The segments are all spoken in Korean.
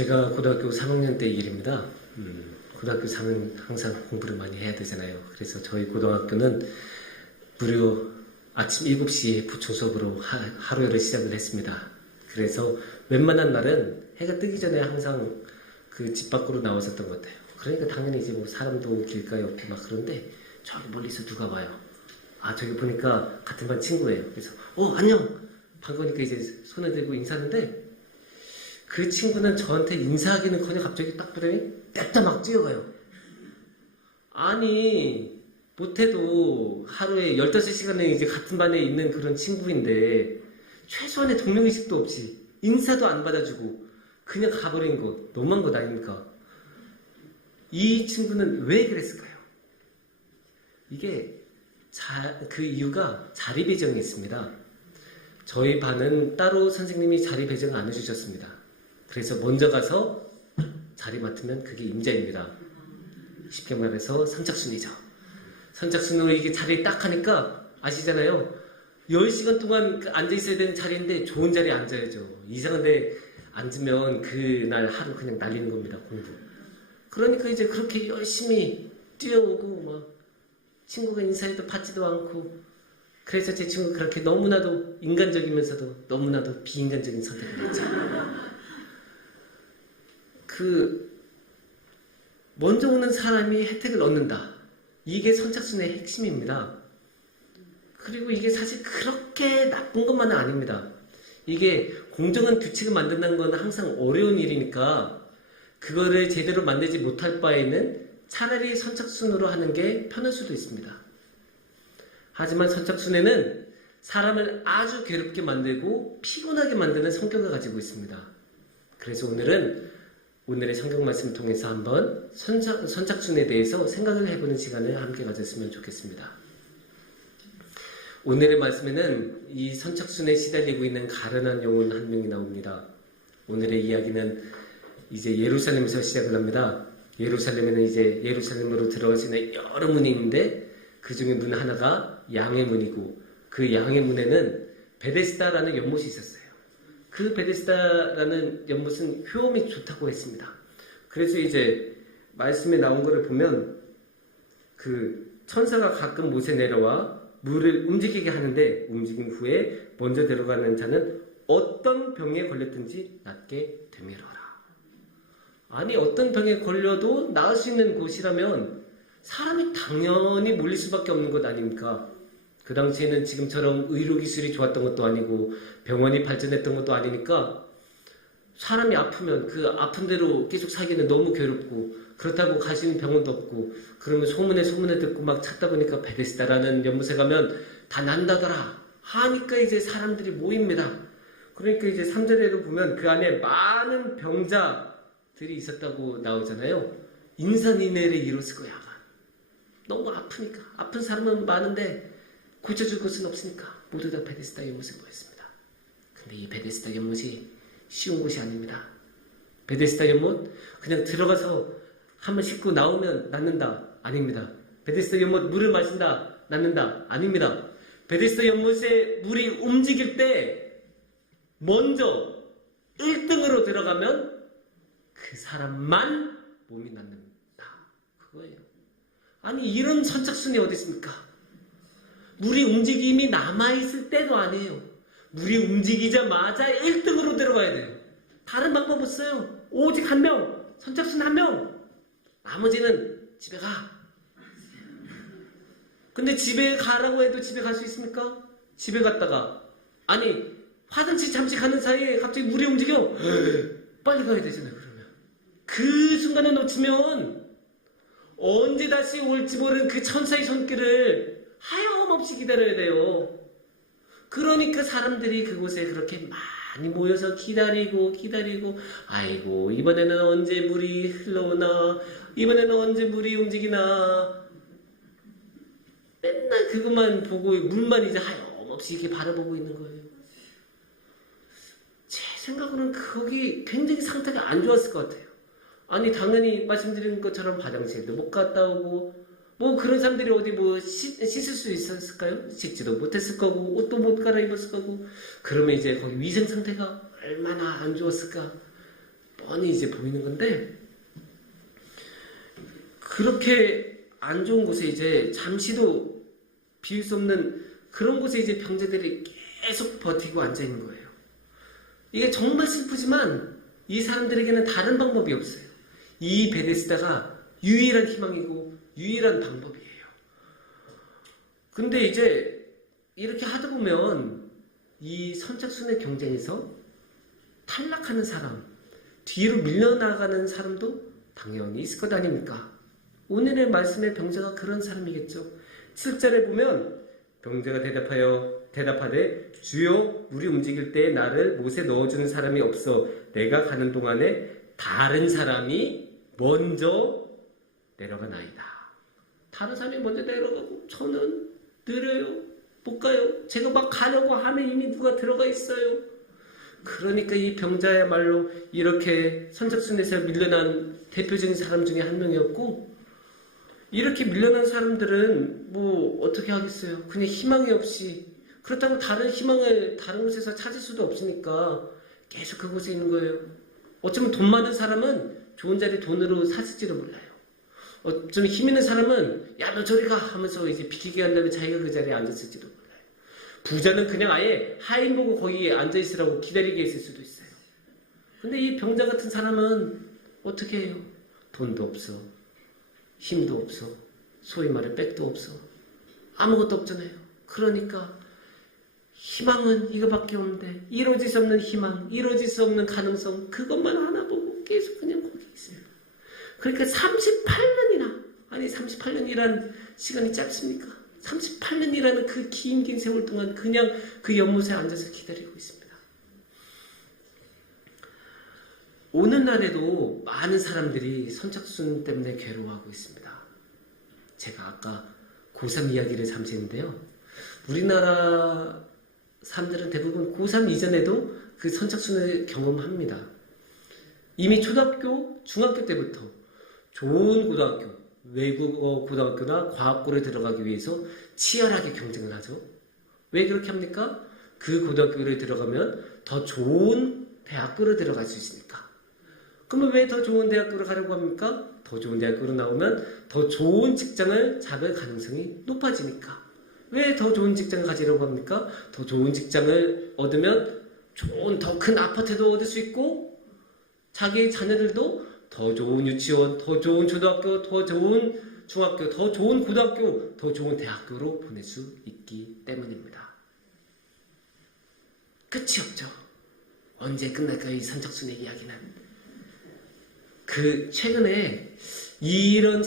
제가 고등학교 3학년 때 일입니다. 고등학교 3은 항상 공부를 많이 해야 되잖아요. 그래서 저희 고등학교는 무려 아침 7시에 부총 수업으로 하루를 시작을 했습니다. 그래서 웬만한 날은 해가 뜨기 전에 항상 그 집 밖으로 나왔었던 것 같아요. 그러니까 당연히 이제 뭐 사람도 길가에 없고 막 그런데 저기 멀리서 누가 와요. 아, 저기 보니까 같은 반 친구예요. 그래서 안녕! 반가우니까 이제 손을 들고 인사하는데 그 친구는 저한테 인사하기는커녕 갑자기 딱 보더니 냅다 막 뛰어가요. 아니, 못해도 하루에 15시간은 이제 같은 반에 있는 그런 친구인데 최소한의 동료의식도 없이 인사도 안 받아주고 그냥 가버린 거 너무한 것 아닙니까? 이 친구는 왜 그랬을까요? 이게 그 이유가 자리 배정이 있습니다. 저희 반은 따로 선생님이 자리 배정을 안 해주셨습니다. 그래서 먼저 가서 자리 맡으면 그게 임자입니다. 쉽게 말해서 선착순이죠. 선착순으로 이게 자리 딱 하니까 아시잖아요. 10시간 동안 앉아있어야 되는 자리인데 좋은 자리에 앉아야죠. 이상한 데 앉으면 그날 하루 그냥 날리는 겁니다. 공부. 그러니까 이제 그렇게 열심히 뛰어오고 막 친구가 인사해도 받지도 않고 그래서 제 친구가 그렇게 너무나도 인간적이면서도 너무나도 비인간적인 선택을 했죠. 먼저 오는 사람이 혜택을 얻는다. 이게 선착순의 핵심입니다. 그리고 이게 사실 그렇게 나쁜 것만은 아닙니다. 이게 공정한 규칙을 만든다는 건 항상 어려운 일이니까 그거를 제대로 만들지 못할 바에는 차라리 선착순으로 하는 게 편할 수도 있습니다. 하지만 선착순에는 사람을 아주 괴롭게 만들고 피곤하게 만드는 성격을 가지고 있습니다. 그래서 오늘의 성경 말씀을 통해서 한번 선착순에 대해서 생각을 해보는 시간을 함께 가졌으면 좋겠습니다. 오늘의 말씀에는 이 선착순에 시달리고 있는 가련한 영혼 한 명이 나옵니다. 오늘의 이야기는 이제 예루살렘에서 시작을 합니다. 예루살렘에는 이제 예루살렘으로 들어가시는 여러 문이 있는데 그 중에 문 하나가 양의 문이고 그 양의 문에는 베데스다라는 연못이 있었어요. 그 베데스다라는 연못은 효험이 좋다고 했습니다. 그래서 이제 말씀에 나온 거를 보면 그 천사가 가끔 못에 내려와 물을 움직이게 하는데 움직인 후에 먼저 들어가는 자는 어떤 병에 걸렸든지 낫게 되밀어라. 아니 어떤 병에 걸려도 나을 수 있는 곳이라면 사람이 당연히 몰릴 수밖에 없는 것 아닙니까? 그 당시에는 지금처럼 의료기술이 좋았던 것도 아니고 병원이 발전했던 것도 아니니까 사람이 아프면 그 아픈 대로 계속 살기는 너무 괴롭고 그렇다고 갈 수 있는 병원도 없고 그러면 소문에 듣고 막 찾다 보니까 베데스다라는 연못에 가면 다 난다더라 하니까 이제 사람들이 모입니다. 그러니까 이제 3절에도 보면 그 안에 많은 병자들이 있었다고 나오잖아요. 인산인해를 이뤘을 거야. 너무 아프니까 아픈 사람은 많은데 고쳐줄 곳은 없으니까 모두 다 베데스다 연못에 모였습니다. 근데 이 베데스다 연못이 쉬운 곳이 아닙니다. 베데스다 연못 그냥 들어가서 한번 씻고 나오면 낫는다? 아닙니다. 베데스다 연못 물을 마신다? 낫는다? 아닙니다. 베데스다 연못에 물이 움직일 때 먼저 1등으로 들어가면 그 사람만 몸이 낫는다. 그거예요. 아니 이런 선착순이 어디 있습니까? 물이 움직임이 남아있을 때도 아니에요. 물이 움직이자마자 1등으로 들어가야 돼요. 다른 방법 없어요. 오직 한 명, 선착순 한 명. 나머지는 집에 가. 근데 집에 가라고 해도 집에 갈 수 있습니까? 집에 갔다가 아니 화장실 잠시 가는 사이에 갑자기 물이 움직여. 빨리 가야 되잖아요. 그러면 그 순간에 놓치면 언제 다시 올지 모르는 그 천사의 손길을 하염없이 기다려야 돼요. 그러니까 사람들이 그곳에 그렇게 많이 모여서 기다리고 아이고 이번에는 언제 물이 흘러오나 이번에는 언제 물이 움직이나 맨날 그것만 보고 물만 이제 하염없이 이렇게 바라보고 있는 거예요. 제 생각으로는 거기 굉장히 상태가 안 좋았을 것 같아요. 아니 당연히 말씀드린 것처럼 화장실도 못 갔다 오고 뭐 그런 사람들이 어디 뭐 씻을 수 있었을까요? 씻지도 못했을 거고 옷도 못 갈아입었을 거고 그러면 이제 거기 위생 상태가 얼마나 안 좋았을까 뻔히 이제 보이는 건데, 그렇게 안 좋은 곳에 이제 잠시도 비울 수 없는 그런 곳에 이제 병자들이 계속 버티고 앉아 있는 거예요. 이게 정말 슬프지만 이 사람들에게는 다른 방법이 없어요. 이 베데스다가 유일한 희망이고 유일한 방법이에요. 근데 이제 이렇게 하다 보면 이 선착순의 경쟁에서 탈락하는 사람, 뒤로 밀려나가는 사람도 당연히 있을 것 아닙니까? 오늘의 말씀의 병자가 그런 사람이겠죠. 7절에 보면 병자가 대답하되 주여 우리 움직일 때 나를 못에 넣어주는 사람이 없어 내가 가는 동안에 다른 사람이 먼저 내려가나이다. 다른 사람이 먼저 내려가고 저는 느려요. 못 가요. 제가 막 가려고 하면 이미 누가 들어가 있어요. 그러니까 이 병자야말로 이렇게 선착순에서 밀려난 대표적인 사람 중에 한 명이었고, 이렇게 밀려난 사람들은 뭐 어떻게 하겠어요? 그냥 희망이 없이, 그렇다면 다른 희망을 다른 곳에서 찾을 수도 없으니까 계속 그곳에 있는 거예요. 어쩌면 돈 많은 사람은 좋은 자리 돈으로 샀을지도 몰라요. 좀 힘 있는 사람은 야 너 저리 가 하면서 이제 비키게 한 다음에 자기가 그 자리에 앉았을지도 몰라요. 부자는 그냥 아예 하인 보고 거기에 앉아있으라고 기다리게 있을 수도 있어요. 근데 이 병자 같은 사람은 어떻게 해요? 돈도 없어, 힘도 없어, 소위 말해 백도 없어, 아무것도 없잖아요. 그러니까 희망은 이거밖에 없는데, 이루어질 수 없는 희망, 이루어질 수 없는 가능성, 그것만 하나 보고 계속 그냥 거기 있어요. 그러니까 38년이나, 아니 38년이란 시간이 짧습니까? 38년이라는 그 긴 세월 동안 그냥 그 연못에 앉아서 기다리고 있습니다. 오늘날에도 많은 사람들이 선착순 때문에 괴로워하고 있습니다. 제가 아까 고3 이야기를 잠시 했는데요. 우리나라 사람들은 대부분 고3 이전에도 그 선착순을 경험합니다. 이미 초등학교, 중학교 때부터 좋은 고등학교, 외국어 고등학교나 과학고를 들어가기 위해서 치열하게 경쟁을 하죠. 왜 그렇게 합니까? 그 고등학교를 들어가면 더 좋은 대학교를 들어갈 수 있으니까. 그러면 왜 더 좋은 대학교를 가려고 합니까? 더 좋은 대학교로 나오면 더 좋은 직장을 잡을 가능성이 높아지니까. 왜 더 좋은 직장을 가지려고 합니까? 더 좋은 직장을 얻으면 좋은 더 큰 아파트도 얻을 수 있고, 자기 자녀들도 더 좋은 유치원, 더 좋은 초등학교, 더 좋은 중학교, 더 좋은 고등학교, 더 좋은 대학교로 보낼 수 있기 때문입니다. 끝이 없죠. 언제 끝날까요? 이 선착순의 이야기는. 최근에 이런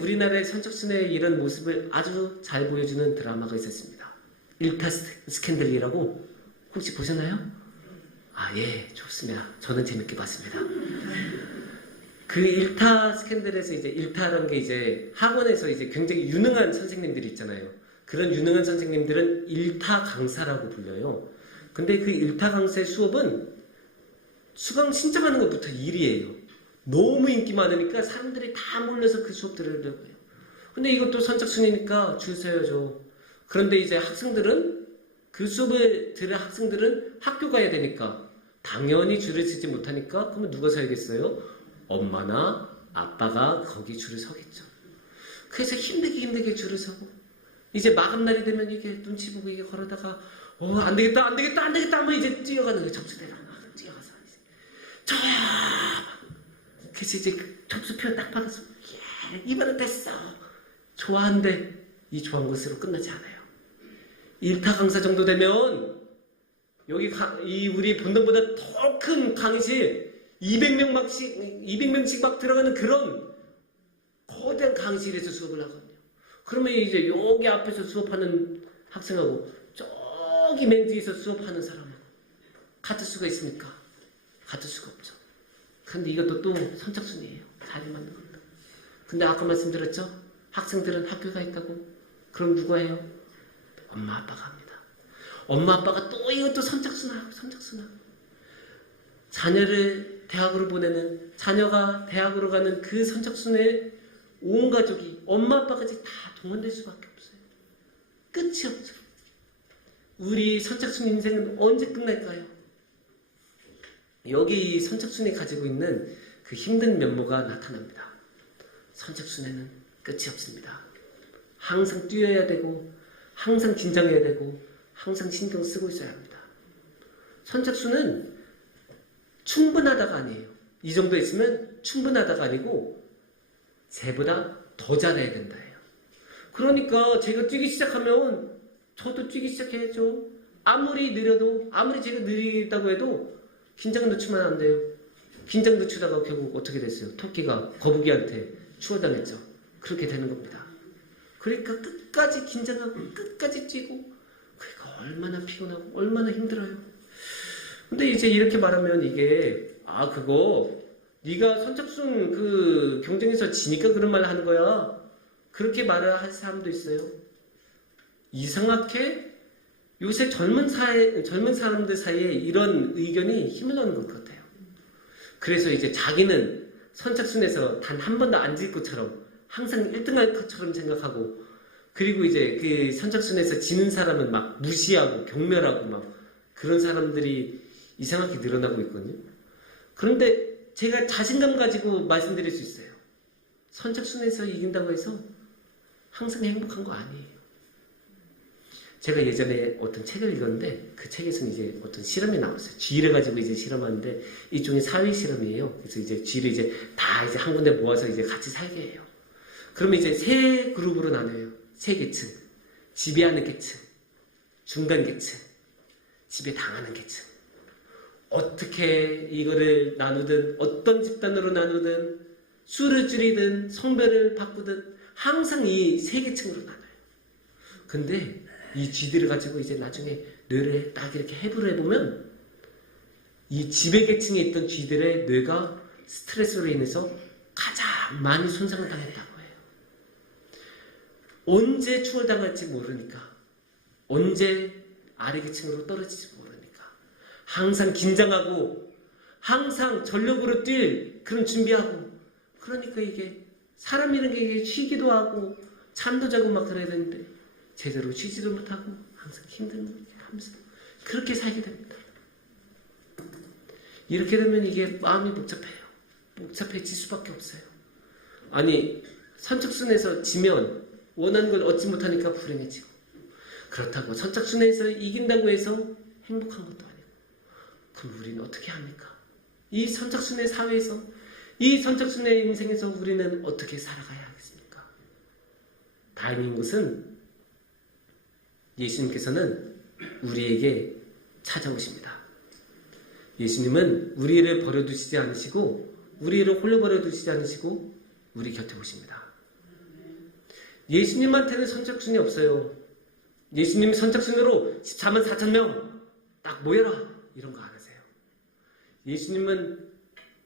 우리나라의 선착순의 이런 모습을 아주 잘 보여주는 드라마가 있었습니다. 일타 스캔들이라고 혹시 보셨나요? 예, 좋습니다. 저는 재밌게 봤습니다. 그 일타 스캔들에서 이제 일타라는 게 이제 학원에서 이제 굉장히 유능한 선생님들이 있잖아요. 그런 유능한 선생님들은 일타 강사라고 불려요. 근데 그 일타 강사의 수업은 수강 신청하는 것부터 일이에요. 너무 인기 많으니까 사람들이 다 몰려서 그 수업 들으려고 해요. 근데 이것도 선착순이니까 줄 서야죠. 그런데 이제 그 수업을 들을 학생들은 학교 가야 되니까 당연히 줄을 서지 못하니까 그러면 누가 서야겠어요? 엄마나 아빠가 거기 줄을 서겠죠. 그래서 힘들게 줄을 서고, 이제 마감날이 되면 이게 눈치 보고 이게 걸어다가 안 되겠다 하면 이제 뛰어가는 거예요. 접수대로 뛰어가서 이제 저야. 그래서 이제 접수표 딱 받아서 이번엔 됐어. 좋아한데 이 좋아한 것으로 끝나지 않아요. 일타 강사 정도 되면 여기 우리 본당보다 더 큰 강의실 200명씩 막 들어가는 그런 거대한 강의실에서 수업을 하거든요. 그러면 이제 여기 앞에서 수업하는 학생하고 저기 맨 뒤에서 수업하는 사람하고 같을 수가 있습니까? 같을 수가 없죠. 근데 이것도 또 선착순이에요. 자리 맞는 겁니다. 근데 아까 말씀드렸죠? 학생들은 학교가 있다고. 그럼 누가 해요? 엄마 아빠가 합니다. 엄마 아빠가 또 이것도 선착순하고. 자녀를 대학으로 보내는, 자녀가 대학으로 가는 그 선착순의 온 가족이, 엄마 아빠까지 다 동원될 수밖에 없어요. 끝이 없죠. 우리 선착순 인생은 언제 끝날까요? 여기 이 선착순이 가지고 있는 그 힘든 면모가 나타납니다. 선착순에는 끝이 없습니다. 항상 뛰어야 되고 항상 긴장해야 되고 항상 신경 쓰고 있어야 합니다. 선착순은 충분하다가 아니에요. 이 정도 있으면 충분하다가 아니고 쟤보다 더 잘해야 된다예요. 그러니까 제가 뛰기 시작하면 저도 뛰기 시작해야죠. 아무리 느려도 아무리 제가 느리다고 해도 긴장 늦추면 안 돼요. 긴장 늦추다가 결국 어떻게 됐어요? 토끼가 거북이한테 추월당했죠. 그렇게 되는 겁니다. 그러니까 끝까지 긴장하고 끝까지 뛰고 그러니까 얼마나 피곤하고 얼마나 힘들어요. 근데 이제 이렇게 말하면 이게 그거 네가 선착순 그 경쟁에서 지니까 그런 말 하는 거야. 그렇게 말을 할 사람도 있어요. 이상하게 요새 젊은 사람들 사이에 이런 의견이 힘을 얻는 것 같아요. 그래서 이제 자기는 선착순에서 단 한 번도 안 질 것처럼 항상 1등할 것처럼 생각하고 그리고 이제 그 선착순에서 지는 사람은 막 무시하고 경멸하고 막 그런 사람들이 이상하게 늘어나고 있거든요. 그런데 제가 자신감 가지고 말씀드릴 수 있어요. 선착순에서 이긴다고 해서 항상 행복한 거 아니에요. 제가 예전에 어떤 책을 읽었는데 그 책에서는 이제 어떤 실험이 나왔어요. 쥐를 가지고 이제 실험하는데 일종의 사회 실험이에요. 그래서 이제 쥐를 이제 다 이제 한 군데 모아서 이제 같이 살게 해요. 그러면 이제 세 그룹으로 나눠요. 세 계층. 지배하는 계층, 중간 계층, 지배당하는 계층. 어떻게 이거를 나누든 어떤 집단으로 나누든 수를 줄이든 성별을 바꾸든 항상 이 세 계층으로 나눠요. 근데 이 쥐들을 가지고 이제 나중에 뇌를 딱 이렇게 해부를 해보면 이 지배계층에 있던 쥐들의 뇌가 스트레스로 인해서 가장 많이 손상을 당했다고 해요. 언제 추월당할지 모르니까, 언제 아래계층으로 떨어질지 모르니까 항상 긴장하고 항상 전력으로 뛸 그런 준비하고 그러니까 이게 사람이라는 게 이게 쉬기도 하고 잠도 자고 막 그래야 되는데 제대로 쉬지도 못하고 항상 힘들면서 그렇게 살게 됩니다. 이렇게 되면 이게 마음이 복잡해요. 복잡해질 수밖에 없어요. 아니 선착순에서 지면 원하는 걸 얻지 못하니까 불행해지고 그렇다고 선착순에서 이긴다고 해서 행복한 것도 아니고 그럼 우리는 어떻게 합니까? 이 선착순의 사회에서 이 선착순의 인생에서 우리는 어떻게 살아가야 하겠습니까? 다행인 것은 예수님께서는 우리에게 찾아오십니다. 예수님은 우리를 버려두시지 않으시고 우리를 홀로 버려두시지 않으시고 우리 곁에 오십니다. 예수님한테는 선착순이 없어요. 예수님이 선착순으로 14만 4천 명 딱 모여라 이런 거 안 하세요. 예수님은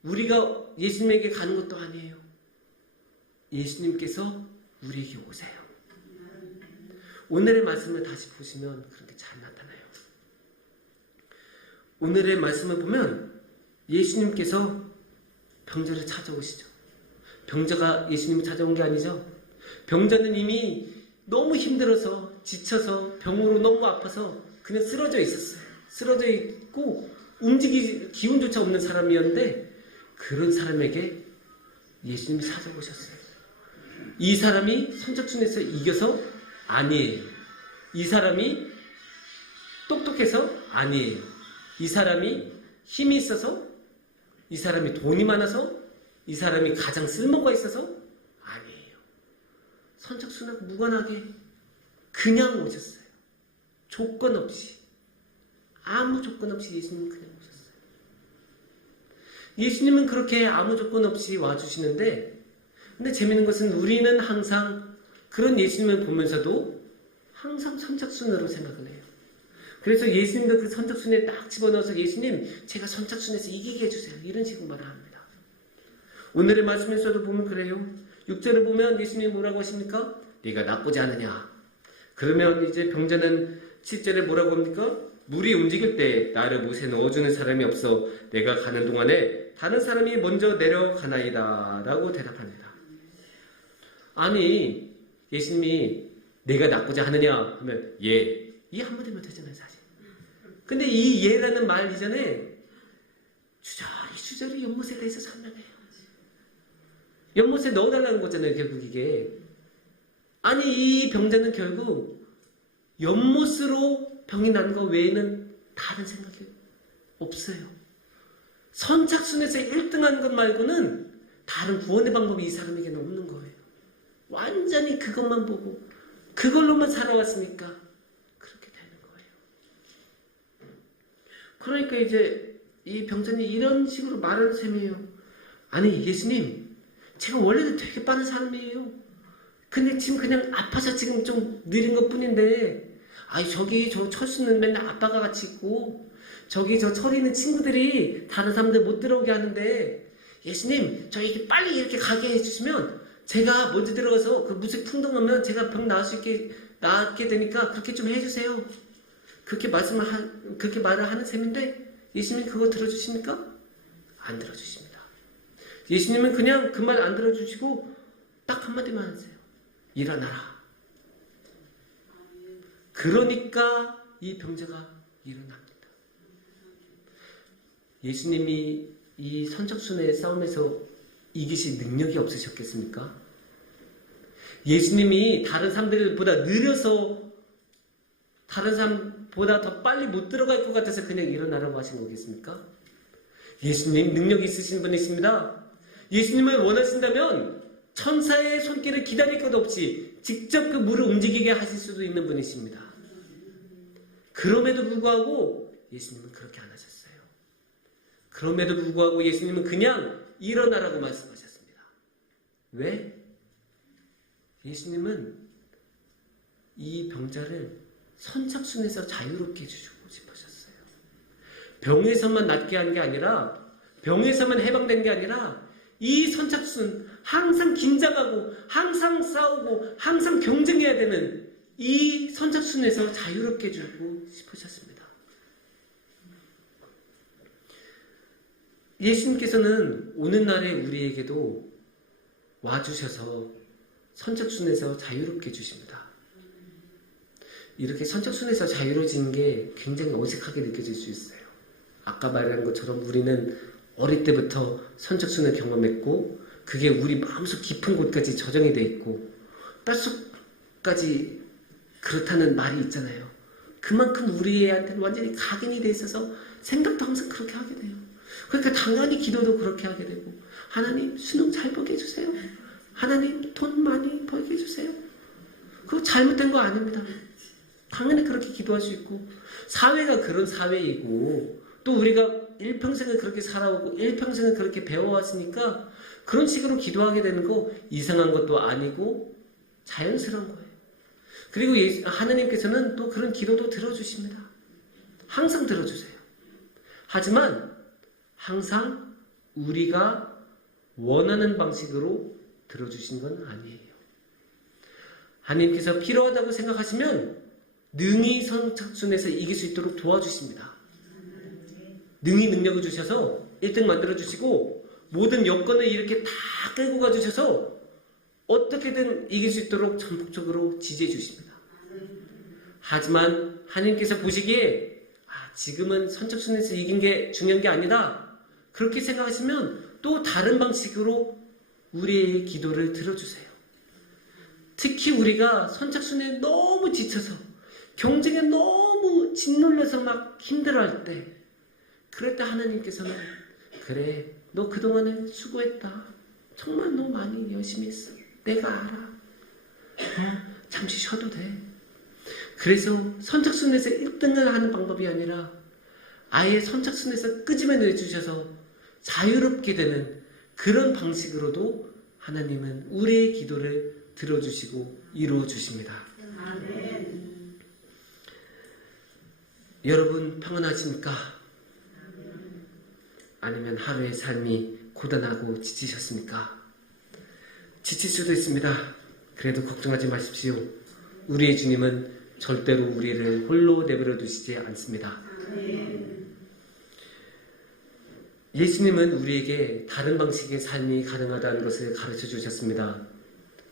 우리가 예수님에게 가는 것도 아니에요. 예수님께서 우리에게 오세요. 오늘의 말씀을 다시 보시면 그렇게 잘 나타나요. 오늘의 말씀을 보면 예수님께서 병자를 찾아오시죠. 병자가 예수님을 찾아온 게 아니죠. 병자는 이미 너무 힘들어서 지쳐서 병으로 너무 아파서 그냥 쓰러져 있었어요. 쓰러져 있고 움직일 기운조차 없는 사람이었는데 그런 사람에게 예수님이 찾아오셨어요. 이 사람이 선착순에서 이겨서 아니에요. 이 사람이 똑똑해서 아니에요. 이 사람이 힘이 있어서 이 사람이 돈이 많아서 이 사람이 가장 쓸모가 있어서 아니에요. 선착순하고 무관하게 그냥 오셨어요. 조건 없이 아무 조건 없이 예수님 그냥 오셨어요. 예수님은 그렇게 아무 조건 없이 와주시는데 근데 재밌는 것은 우리는 항상 그런 예수님을 보면서도 항상 선착순으로 생각을 해요. 그래서 예수님도 그 선착순에 딱 집어넣어서 예수님 제가 선착순에서 이기게 해주세요. 이런 식으로 말을 합니다. 오늘의 말씀에서도 보면 그래요. 6절을 보면 예수님이 뭐라고 하십니까? 네가 나쁘지 않으냐. 그러면 이제 병자는 7절에 뭐라고 합니까? 물이 움직일 때 나를 못에 넣어주는 사람이 없어 내가 가는 동안에 다른 사람이 먼저 내려가나이다 라고 대답합니다. 아니 예수님이 내가 나쁘지 않으냐 하면 예, 이 한마디면 되잖아요 사실. 근데 이 예라는 말 이전에 주저리 연못에 대해서 설명해요. 연못에 넣어달라는 거잖아요, 결국 이게. 아니, 이 병자는 결국 연못으로 병이 난 거 외에는 다른 생각이 없어요. 선착순에서 1등한 것 말고는 다른 구원의 방법이 이 사람에게는 없는 거예요. 완전히 그것만 보고 그걸로만 살아왔으니까 그렇게 되는 거예요. 그러니까 이제 이 병자는 이런 식으로 말하는 셈이에요. 아니, 예수님, 제가 원래도 되게 빠른 사람이에요. 근데 지금 그냥 아파서 지금 좀 느린 것 뿐인데, 아이, 저기 저 철수는 맨날 아빠가 같이 있고, 저기 저 철이 있는 친구들이 다른 사람들 못 들어오게 하는데, 예수님, 저 이렇게 빨리 이렇게 가게 해주시면 제가 먼저 들어가서 그 무색 풍덩하면 제가 병 낫게 되니까 그렇게 좀 해주세요. 그렇게 말을 하는 셈인데, 예수님 그거 들어주십니까? 안 들어주십니다. 예수님은 그냥 그 말 안 들어주시고 딱 한마디만 하세요. 일어나라. 그러니까 이 병자가 일어납니다. 예수님이 이 선착순의 싸움에서 이기실 능력이 없으셨겠습니까? 예수님이 다른 사람들보다 느려서 다른 사람보다 더 빨리 못 들어갈 것 같아서 그냥 일어나라고 하신 거겠습니까? 예수님 능력이 있으신 분이십니다. 예수님을 원하신다면 천사의 손길을 기다릴 것 없이 직접 그 물을 움직이게 하실 수도 있는 분이십니다. 그럼에도 불구하고 예수님은 그렇게 안 하셨어요. 그럼에도 불구하고 예수님은 그냥 일어나라고 말씀하셨습니다. 왜? 예수님은 이 병자를 선착순에서 자유롭게 해주고 싶으셨어요. 병에서만 낫게 한 게 아니라, 병에서만 해방된 게 아니라, 이 선착순, 항상 긴장하고, 항상 싸우고, 항상 경쟁해야 되는 이 선착순에서 자유롭게 해주고 싶으셨습니다. 예수님께서는 오늘날의 우리에게도 와주셔서 선착순에서 자유롭게 해주십니다. 이렇게 선착순에서 자유로워지는 게 굉장히 어색하게 느껴질 수 있어요. 아까 말한 것처럼 우리는 어릴 때부터 선착순을 경험했고 그게 우리 마음속 깊은 곳까지 저장이 돼 있고 뼛속까지 그렇다는 말이 있잖아요. 그만큼 우리한테는 완전히 각인이 돼 있어서 생각도 항상 그렇게 하게 돼요. 그러니까 당연히 기도도 그렇게 하게 되고, 하나님 수능 잘 보게 해주세요. 하나님 돈 많이 벌게 해주세요. 그거 잘못된 거 아닙니다. 당연히 그렇게 기도할 수 있고, 사회가 그런 사회이고 또 우리가 일평생을 그렇게 살아오고 일평생을 그렇게 배워왔으니까 그런 식으로 기도하게 되는 거 이상한 것도 아니고 자연스러운 거예요. 그리고 하나님께서는 또 그런 기도도 들어주십니다. 항상 들어주세요. 하지만 항상 우리가 원하는 방식으로 들어주신 건 아니에요. 하나님께서 필요하다고 생각하시면 능히 선착순에서 이길 수 있도록 도와주십니다. 능히 능력을 주셔서 1등 만들어주시고 모든 여건을 이렇게 다 끌고 가주셔서 어떻게든 이길 수 있도록 전폭적으로 지지해 주십니다. 하지만 하나님께서 보시기에 지금은 선착순에서 이긴 게 중요한 게 아니다, 그렇게 생각하시면 또 다른 방식으로 우리의 기도를 들어주세요. 특히 우리가 선착순에 너무 지쳐서 경쟁에 너무 짓눌려서 막 힘들어할 때, 그럴 때 하나님께서는 그래, 너 그동안에 수고했다. 정말 너 많이 열심히 했어. 내가 알아. 잠시 쉬어도 돼. 그래서 선착순에서 1등을 하는 방법이 아니라 아예 선착순에서 끄집어내 주셔서 자유롭게 되는 그런 방식으로도 하나님은 우리의 기도를 들어주시고 이루어 주십니다. 아멘. 여러분 평안하십니까? 아니면 하루의 삶이 고단하고 지치셨습니까? 지칠 수도 있습니다. 그래도 걱정하지 마십시오. 우리의 주님은 절대로 우리를 홀로 내버려 두시지 않습니다. 예수님은 우리에게 다른 방식의 삶이 가능하다는 것을 가르쳐 주셨습니다.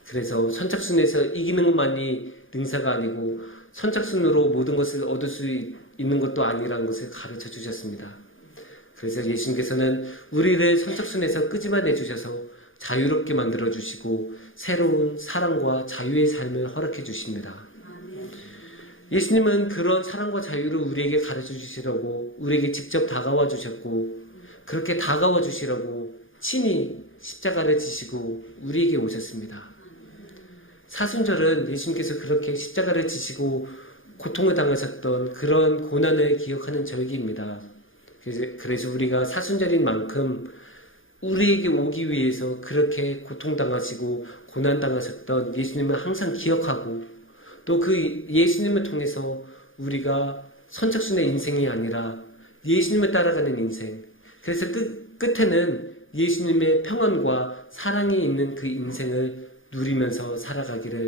그래서 선착순에서 이기는 것만이 능사가 아니고 선착순으로 모든 것을 얻을 수 있는 것도 아니라는 것을 가르쳐 주셨습니다. 그래서 예수님께서는 우리를 선착순에서 끄집어내 주셔서 자유롭게 만들어 주시고 새로운 사랑과 자유의 삶을 허락해 주십니다. 예수님은 그런 사랑과 자유를 우리에게 가르쳐 주시려고 우리에게 직접 다가와 주셨고, 그렇게 다가와 주시려고 친히 십자가를 지시고 우리에게 오셨습니다. 사순절은 예수님께서 그렇게 십자가를 지시고 고통을 당하셨던 그런 고난을 기억하는 절기입니다. 그래서 우리가 사순절인 만큼 우리에게 오기 위해서 그렇게 고통당하시고 고난당하셨던 예수님을 항상 기억하고, 또 그 예수님을 통해서 우리가 선착순의 인생이 아니라 예수님을 따라가는 인생, 그래서 끝에는 예수님의 평안과 사랑이 있는 그 인생을 누리면서 살아가기를